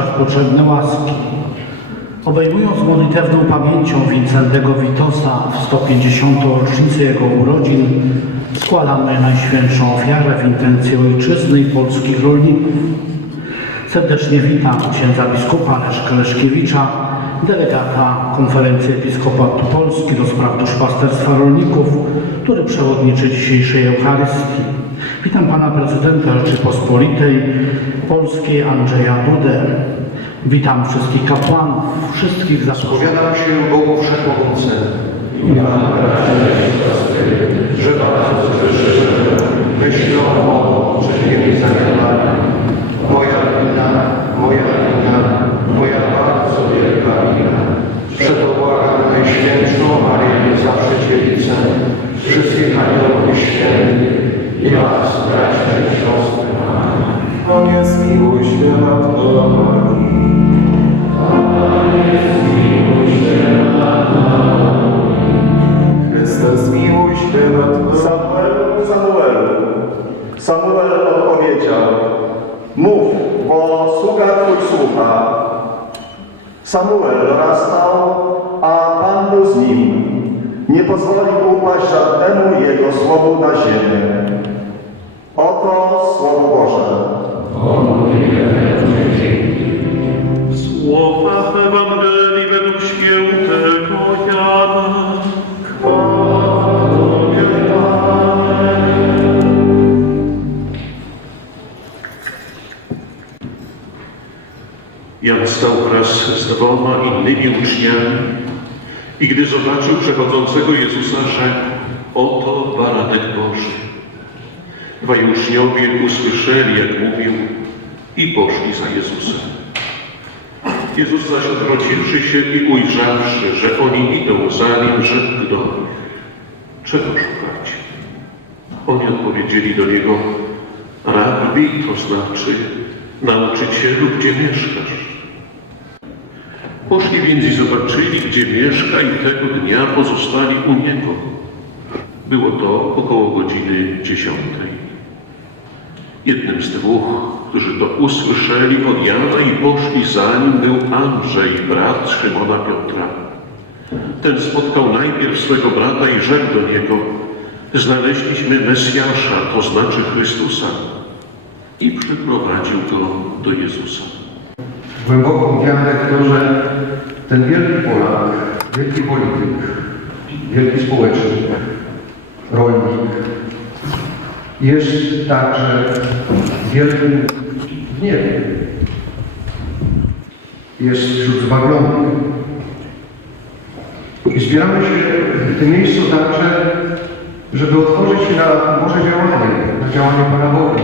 oczach potrzebne łaski. Obejmując modlitewną pamięcią Wincentego Witosa w 150. rocznicę jego urodzin, składamy Najświętszą Ofiarę w intencji ojczyzny i polskich rolników. Serdecznie witam księdza biskupa Leszka Leszkiewicza, delegata Konferencji Episkopatu Polski do spraw duszpasterstwa rolników, który przewodniczy dzisiejszej Eucharystii. Witam pana prezydenta Rzeczypospolitej Polskiej Andrzeja Dudę. Witam wszystkich kapłanów, wszystkich zaproszonych. Spowiadam się Bogu Wszechmogącemu. Że bardzo wyższy myślą Samuel dorastał, a Pan był z nim. Nie pozwolił upaść żadnemu jego słowu na ziemię. Innymi uczniami i gdy zobaczył przechodzącego Jezusa, rzekł, oto baranek Boży. Dwaj uczniowie usłyszeli, jak mówił i poszli za Jezusem. Jezus zaś odwróciwszy się i ujrzawszy, że oni idą za nim, rzekł do nich, czego szukacie? Oni odpowiedzieli do Niego, Rabbi, to znaczy nauczycielu, gdzie mieszkasz? Poszli więc i zobaczyli, gdzie mieszka i tego dnia pozostali u Niego. Było to około godziny dziesiątej. Jednym z dwóch, którzy to usłyszeli od Jana i poszli za nim, był Andrzej, brat Szymona Piotra. Ten spotkał najpierw swego brata i rzekł do niego, znaleźliśmy Mesjasza, to znaczy Chrystusa. I przyprowadził go do Jezusa. Wiarę w to, że ten wielki Polak, wielki polityk, wielki społecznik, rolnik jest także wielkim niebie. Jest wśród zbawionych. I zbieramy się w tym miejscu także, żeby otworzyć się na Boże działanie, na działanie Pana Boga,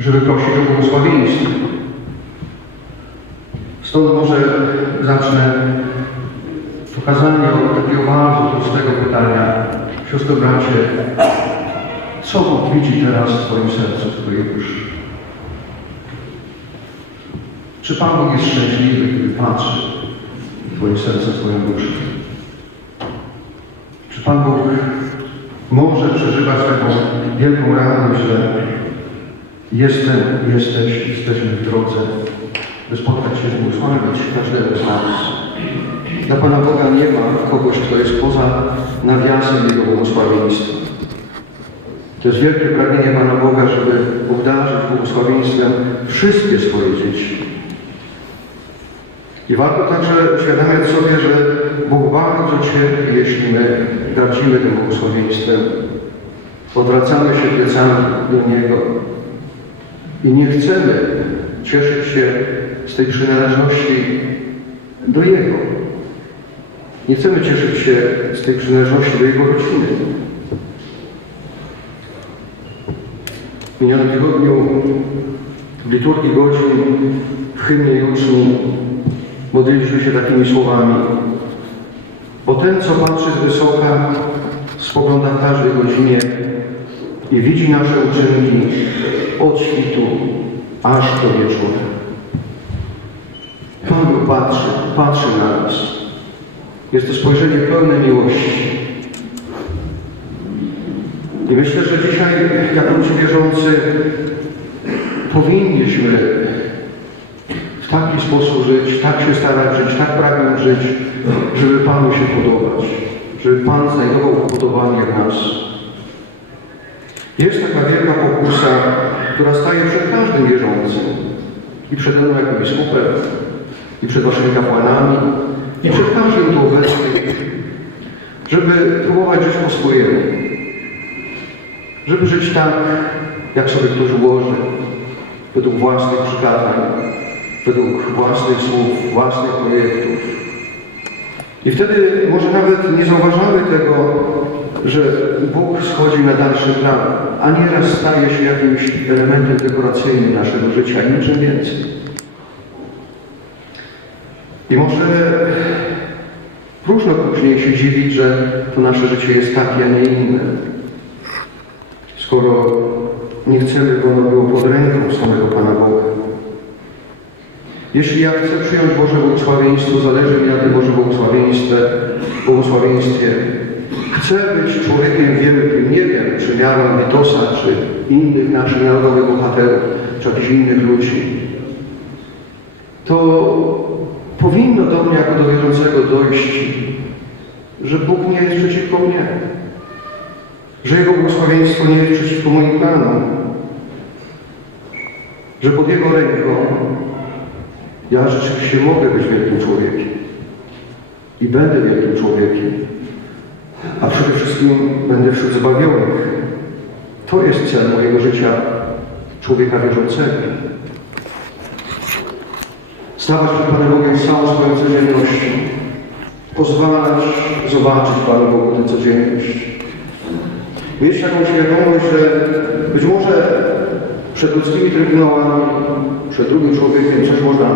żeby prosić o błogosławieństwo. Stąd może zacznę pokazanie od takiego bardzo prostego pytania. Siostro bracie, co Bóg widzi teraz w Twoim sercu, Twojej duszy? Czy Pan Bóg jest szczęśliwy, gdy patrzy w Twoje serce, w Twoją duszę? Czy Pan Bóg może przeżywać taką wielką radość, że jestem, jesteś, jesteśmy w drodze, by spotkać się z błogosławić każdego z nas. Dla Pana Boga nie ma kogoś, kto jest poza nawiasem Jego błogosławieństwa. To jest wielkie pragnienie Pana Boga, żeby obdarzyć błogosławieństwem wszystkie swoje dzieci. I warto także uświadamiać sobie, że Bóg bardzo cierpi, jeśli my gardzimy tym błogosławieństwem. Odwracamy się plecami do Niego i nie chcemy cieszyć się z tej przynależności do Jego. Nie chcemy cieszyć się z tej przynależności do Jego rodziny. W minionym tygodniu w liturgii godzin w hymnie juczni modliliśmy się takimi słowami. Bo ten, co patrzy z wysoka, spogląda w każdej godzinie i widzi nasze uczynki od świtu aż do wieczora. Patrzy, patrzy na nas. Jest to spojrzenie pełne miłości. I myślę, że dzisiaj, jako ludzie wierzący, powinniśmy w taki sposób żyć, tak się starać żyć, tak pragnąć żyć, żeby Panu się podobać, żeby Pan znajdował upodobanie w nas. Jest taka wielka pokusa, która staje przed każdym wierzącym i przede mną jako biskupem, i przed waszymi kapłanami, i przed każdym tu obecnym, żeby próbować żyć po swojemu. Żeby żyć tak, jak sobie ktoś ułoży, według własnych przykazań, według własnych słów, własnych projektów. I wtedy może nawet nie zauważamy tego, że Bóg schodzi na dalszy plan, a nieraz staje się jakimś elementem dekoracyjnym naszego życia niczym więcej. I może próżno później się dziwić, że to nasze życie jest takie, a nie inne. Skoro nie chcemy, by ono było pod ręką samego Pana Boga. Jeśli ja chcę przyjąć Boże błogosławieństwo, zależy mi na tym Boże błogosławieństwie, błogosławieństwie. Chcę być człowiekiem wielkim, nie wiem, czy miałem Witosa, czy innych naszych narodowych bohaterów, czy jakichś innych ludzi. To powinno do mnie jako do wierzącego dojść, że Bóg nie jest przeciwko mnie. Że Jego błogosławieństwo nie jest przeciwko moim planom. Że pod Jego ręką ja rzeczywiście mogę być wielkim człowiekiem. I będę wielkim człowiekiem. A przede wszystkim będę wśród zbawionych. To jest cel mojego życia człowieka wierzącego. Stawać przed Panem Bogiem z całą swoją codziennością. Pozwalać zobaczyć Panu Bogu tę codzienność. Mieć taką świadomość, że być może przed ludzkimi trybunałami, przed drugim człowiekiem coś można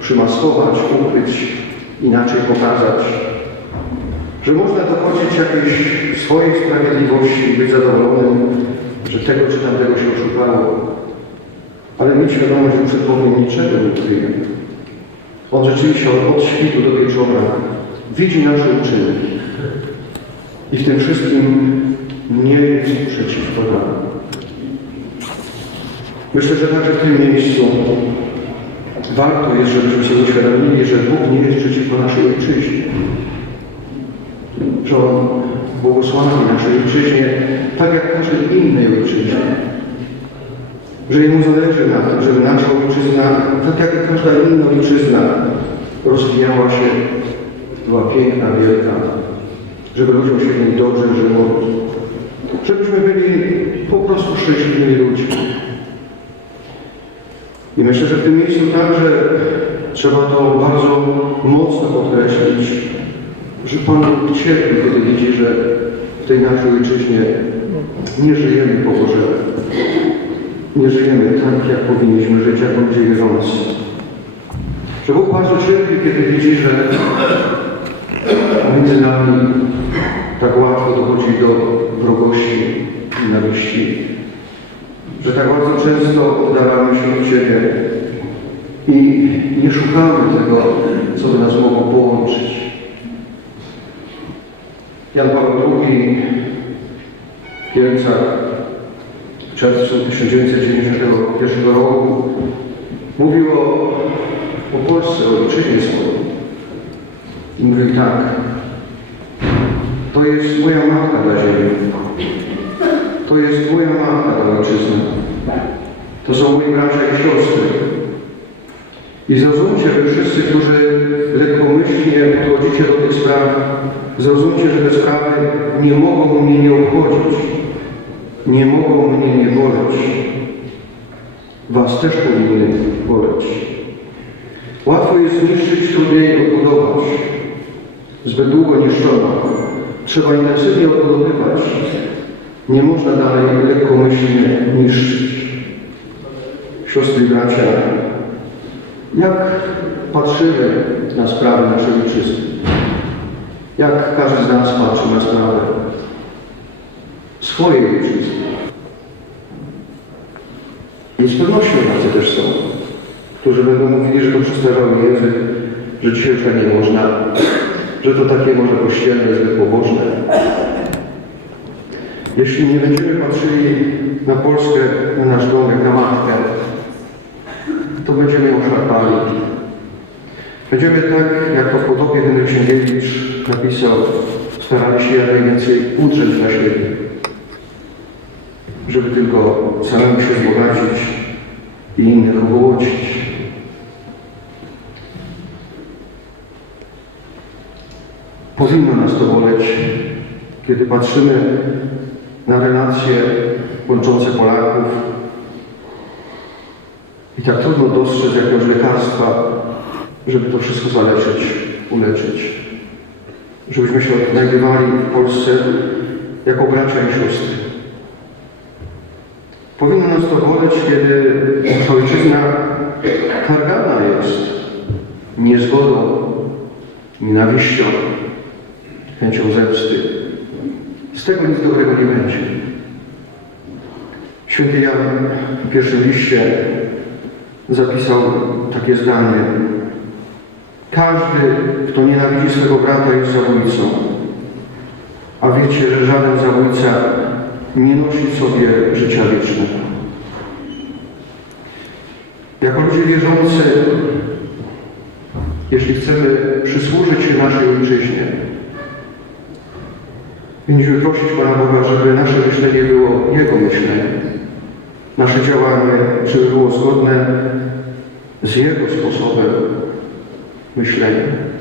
przymaskować, ukryć, inaczej pokazać. Że można dochodzić jakiejś swojej sprawiedliwości i być zadowolonym, że tego czy tamtego się oszukało. Ale mieć świadomość, że przed Bogiem niczego nie kryje. On rzeczywiście od, od świtu do wieczora widzi nasze uczyny. I w tym wszystkim nie jest przeciwko nam. Myślę, że także w tym miejscu warto jest, żebyśmy sobie uświadomili, że Bóg nie jest przeciwko naszej ojczyźnie. Że On błogosławi naszej ojczyźnie tak jak każdej innej ojczyźnie. Że Jemu zależy na tym, żeby nasza ojczyzna, tak jak każda inna ojczyzna, rozwijała się, była piękna, wielka, żeby ludziom się w niej dobrze żyło, żebyśmy byli po prostu szczęśliwymi ludźmi. I myślę, że w tym miejscu także trzeba to bardzo mocno podkreślić, że Pan Bóg cierpi, kiedy widzi, że w tej naszej ojczyźnie nie żyjemy po Bożemu. Nie żyjemy tak, jak powinniśmy żyć jako ludzie wierzący. Że Bóg bardzo cierpi, kiedy widzi, że między nami tak łatwo dochodzi do wrogości, nienawiści, że tak bardzo często oddalamy się od siebie i nie szukamy tego, co by nas mogło połączyć. Jan Paweł II w Kielcach czerwcu 1991 roku mówił o, o Polsce, o ojczyźnie swojej. I mówił tak, to jest moja matka dla ziemi. To jest moja matka dla ojczyzny. To są moi bracia i siostry. I zrozumcie, wy wszyscy, którzy lekkomyślnie podchodzicie do tych spraw, zrozumcie, że te sprawy nie mogą mnie nie obchodzić. Nie mogą mnie nie boleć. Was też powinny boleć. Łatwo jest zniszczyć, trudniej odbudować. Zbyt długo niszczono. Trzeba intensywnie odbudowywać. Nie można dalej lekkomyślnie niszczyć. Siostry i bracia, jak patrzymy na sprawy naszej ojczyzny? Jak każdy z nas patrzy na sprawę swojej ojczyzny? I z pewnością tacy też są, którzy będą mówili, że to przestarzały język, że dzisiaj już tak nie można, że to takie może kościelne, zbyt pobożne. Jeśli nie będziemy patrzyli na Polskę, na nasz dom, jak na matkę, to będziemy ją szarpali, Będziemy tak, jak to w podobie Henryk Sienkiewicz napisał, starali się jak najwięcej udrzeć na siebie, żeby tylko samemu się wzbogacić i innych ogołocić. Powinno nas to boleć, kiedy patrzymy na relacje łączące Polaków i tak trudno dostrzec jakiegoś lekarstwa, żeby to wszystko zaleczyć, uleczyć. Żebyśmy się odnajdywali w Polsce jako bracia i siostry. Powinno nas to boleć, kiedy ojczyzna targana jest niezgodą, nienawiścią, chęcią zemsty. Z tego nic dobrego nie będzie. Święty Jan w pierwszym liście zapisał takie zdanie. Każdy, kto nienawidzi swego brata jest zabójcą. A wiecie, że żaden zabójca nie nosi w sobie życia wiecznego. Jako ludzie wierzący, jeśli chcemy przysłużyć się naszej ojczyźnie, powinniśmy prosić Pana Boga, żeby nasze myślenie było Jego myśleniem. Nasze działanie, żeby było zgodne z Jego sposobem myślenia.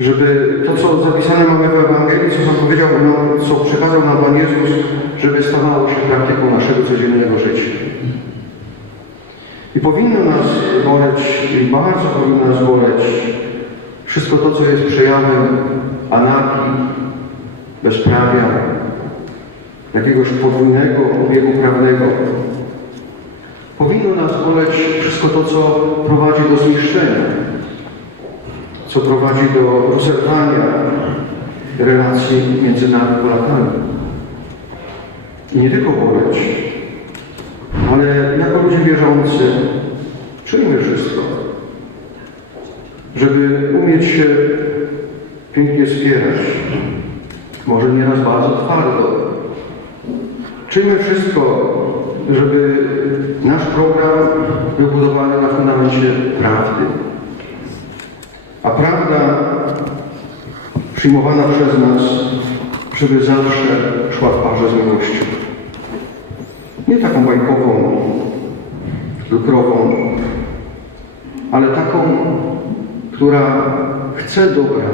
Żeby to, co zapisane mamy w Ewangelii, co nam powiedział, no, co przekazał nam Pan Jezus, żeby stawało się praktyką naszego codziennego życia. I powinno nas boleć, i bardzo powinno nas boleć wszystko to, co jest przejawem anarchii, bezprawia, jakiegoś podwójnego obiegu prawnego. Powinno nas boleć wszystko to, co prowadzi do zniszczenia, co prowadzi do rozerwania relacji między nami Polakami. I nie tylko boleć, ale jako ludzie wierzący przyjmy wszystko, żeby umieć się pięknie wspierać, może nieraz bardzo twardo. Czyńmy wszystko, żeby nasz program był budowany na fundamencie prawdy. A prawda przyjmowana przez nas, żeby zawsze szła w parze z miłością. Nie taką bajkową, lukrową, ale taką, która chce dobra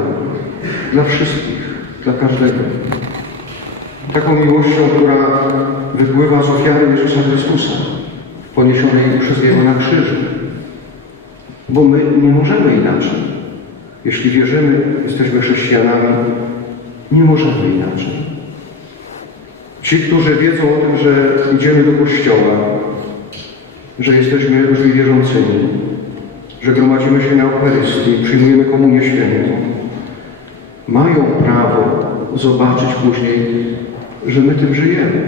dla wszystkich, dla każdego. Taką miłością, która wypływa z ofiary Jezusa Chrystusa, poniesionej przez Niego na krzyżu. Bo my nie możemy inaczej. Jeśli wierzymy, jesteśmy chrześcijanami, nie możemy inaczej. Ci, którzy wiedzą o tym, że idziemy do Kościoła, że jesteśmy ludźmi wierzącymi, że gromadzimy się na Eucharystii, przyjmujemy Komunię Świętą, mają prawo zobaczyć później, że my tym żyjemy,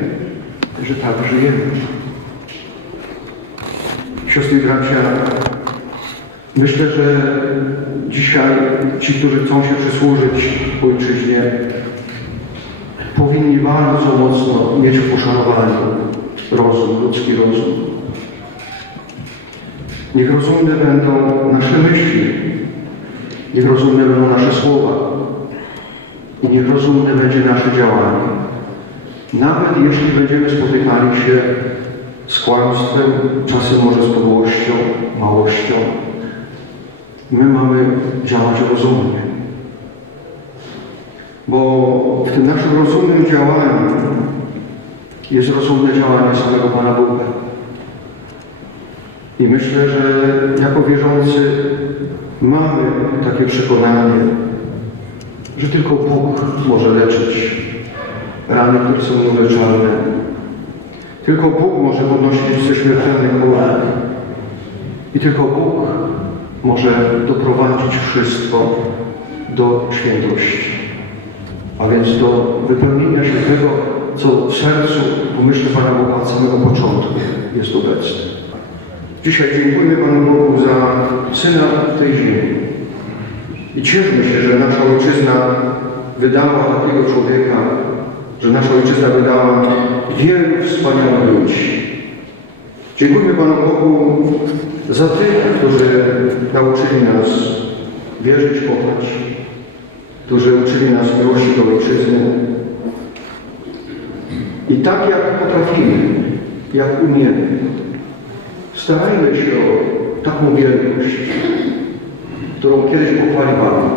że tak żyjemy. Siostry i bracia, myślę, że dzisiaj ci, którzy chcą się przysłużyć ojczyźnie, powinni bardzo mocno mieć w poszanowaniu rozum, ludzki rozum. Niech rozumne będą nasze myśli, niech rozumne będą nasze słowa i niech rozumne będzie nasze działanie. Nawet jeśli będziemy spotykali się z kłamstwem, czasem może z podłością, małością, my mamy działać rozumnie. Bo w tym naszym rozumnym działaniu jest rozumne działanie samego Pana Boga. I myślę, że jako wierzący mamy takie przekonanie, że tylko Bóg może leczyć rany, które są nieuleczalne. Tylko Bóg może podnosić ze śmiertelnych chorób. I tylko Bóg może doprowadzić wszystko do świętości. A więc do wypełnienia się tego, co w sercu, pomyśle Pana Boga od samego początku jest obecne. Dzisiaj dziękujemy Panu Bogu za Syna w tej ziemi. I cieszmy się, że nasza Ojczyzna wydała takiego człowieka, że nasza Ojczyzna wydała wielu wspaniałych ludzi. Dziękujemy Panu Bogu za tych, którzy nauczyli nas wierzyć, kochać, którzy uczyli nas miłości do Ojczyzny. I tak jak potrafimy, jak umiemy, starajmy się o taką wielkość, którą kiedyś pochwali Pan.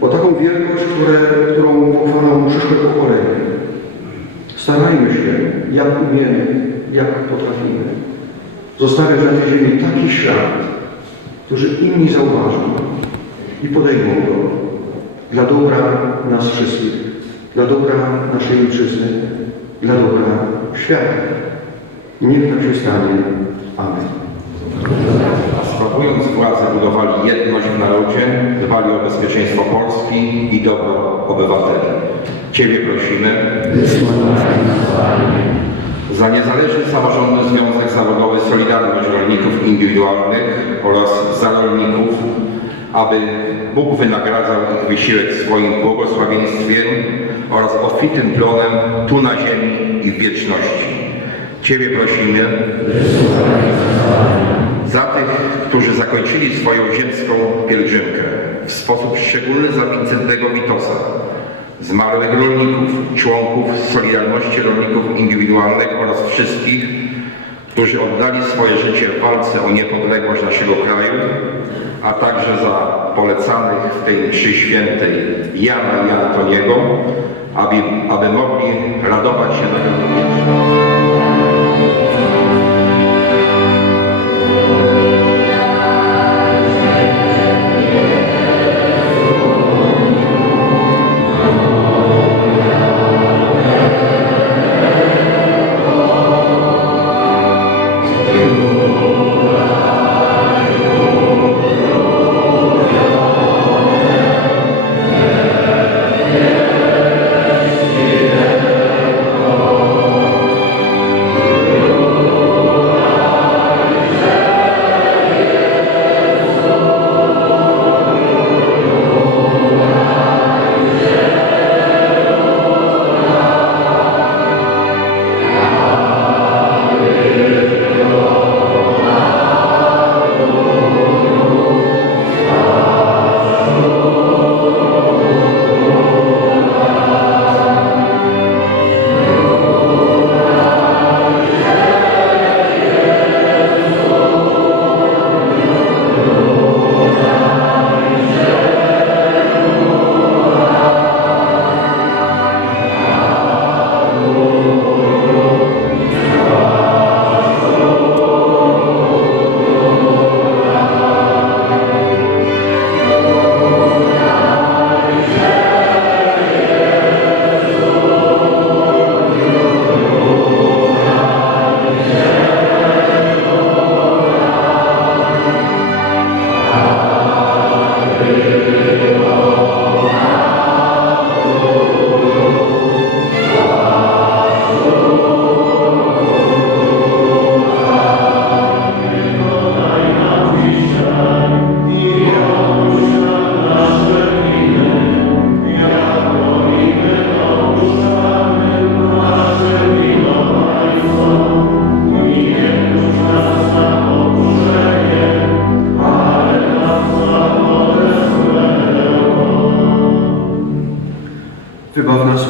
O taką wielkość, które, którą pochwalą przyszłe pokolenia. Starajmy się, jak umiemy, jak potrafimy, zostawiać na tej ziemi taki ślad, który inni zauważą i podejmą go dla dobra nas wszystkich, dla dobra naszej ojczyzny, dla dobra świata. Niech tak się stanie. Amen. Sprawując władzę, budowali jedność w narodzie, dbali o bezpieczeństwo Polski i dobro obywateli. Ciebie prosimy za niezależny samorządny związek zawodowy Solidarność Rolników Indywidualnych oraz za rolników, aby Bóg wynagradzał ich wysiłek swoim błogosławieństwem oraz obfitym plonem tu na ziemi i w wieczności. Ciebie prosimy za tych, którzy zakończyli swoją ziemską pielgrzymkę, w sposób szczególny za Wincentego Witosa, zmarłych rolników, członków Solidarności Rolników Indywidualnych oraz wszystkich, którzy oddali swoje życie w walce o niepodległość naszego kraju, a także za polecanych w tej mszy świętej Jana i Antoniego, aby, aby mogli radować się na wieczność.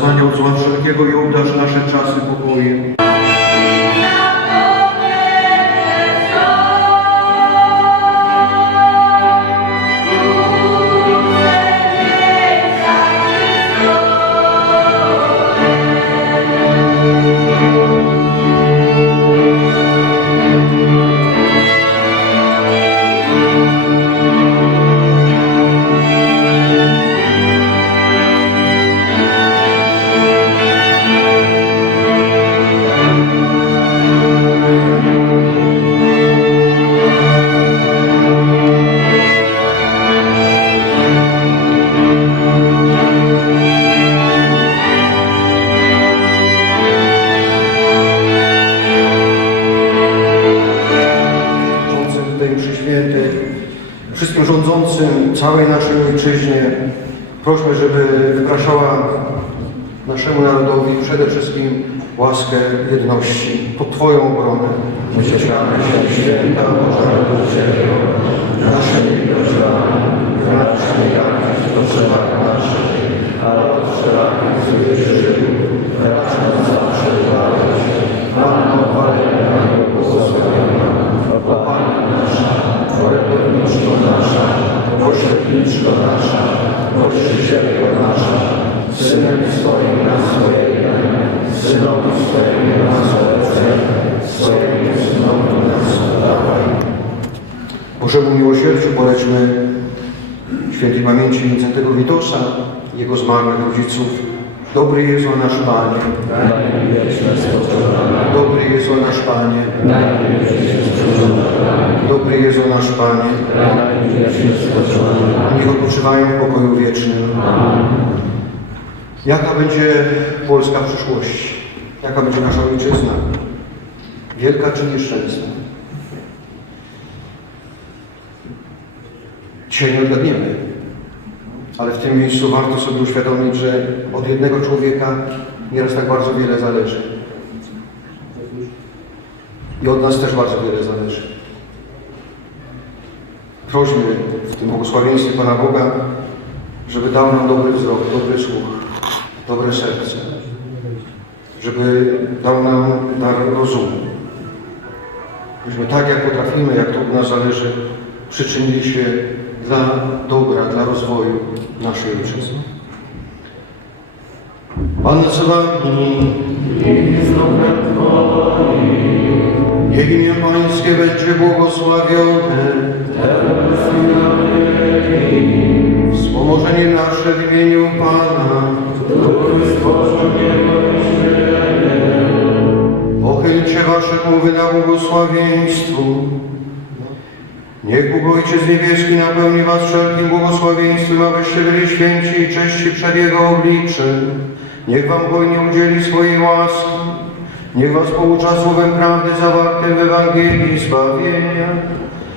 Panie, od zła wszelkiego i obdarz nasze czasy pokojem. Ojczyźnie, prośmy, żeby wypraszała naszemu narodowi przede wszystkim łaskę jedności, pod Twoją obronę. Się święta nasze jakieś potrzeba ale od wszelakich złych zawsze Walenia, błogosławiona, nasza, nasza, pośredniczko nasza, pościcielko nasza, Synem swoim Synowi swojemu Synowi. Bożemu miłosierdziu polećmy świętej pamięci Wincentego Witosa, jego zmarłych rodziców. Dobry Jezu nasz Panie. Dobry Jezu nasz Panie. Dobry Jezu nasz Panie. Niech odpoczywają w pokoju wiecznym. Jaka będzie Polska w przyszłości? Jaka będzie nasza ojczyzna? Wielka czy nieszczęsna? Dzisiaj nie odgadniemy, ale w tym miejscu warto sobie uświadomić, że od jednego człowieka nieraz tak bardzo wiele zależy. I od nas też bardzo wiele zależy. Prośmy w tym błogosławieństwie Pana Boga, żeby dał nam dobry wzrok, dobry słuch, dobre serce, żeby dał nam dar rozumu. Byśmy tak jak potrafimy, jak to od nas zależy, przyczynili się dla dobra, dla rozwoju naszej ojczyzny. Pan z wami. Niech imię Pańskie będzie błogosławione. Wspomożenie nasze w imieniu Pana. Pochylcie wasze głowy na błogosławieństwo. Niech Bóg Ojciec Niebieski napełni was wszelkim błogosławieństwem, abyście byli święci i czyści przed Jego obliczem. Niech wam hojnie udzieli swojej łaski. Niech was poucza słowem prawdy zawartym w Ewangelii zbawienia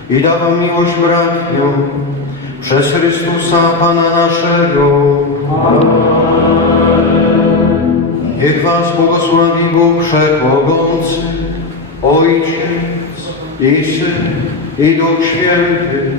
i da wam miłość bratnią przez Chrystusa Pana naszego. Niech was błogosławi Bóg Wszechmogący, Ojciec i Syn i Duch Święty.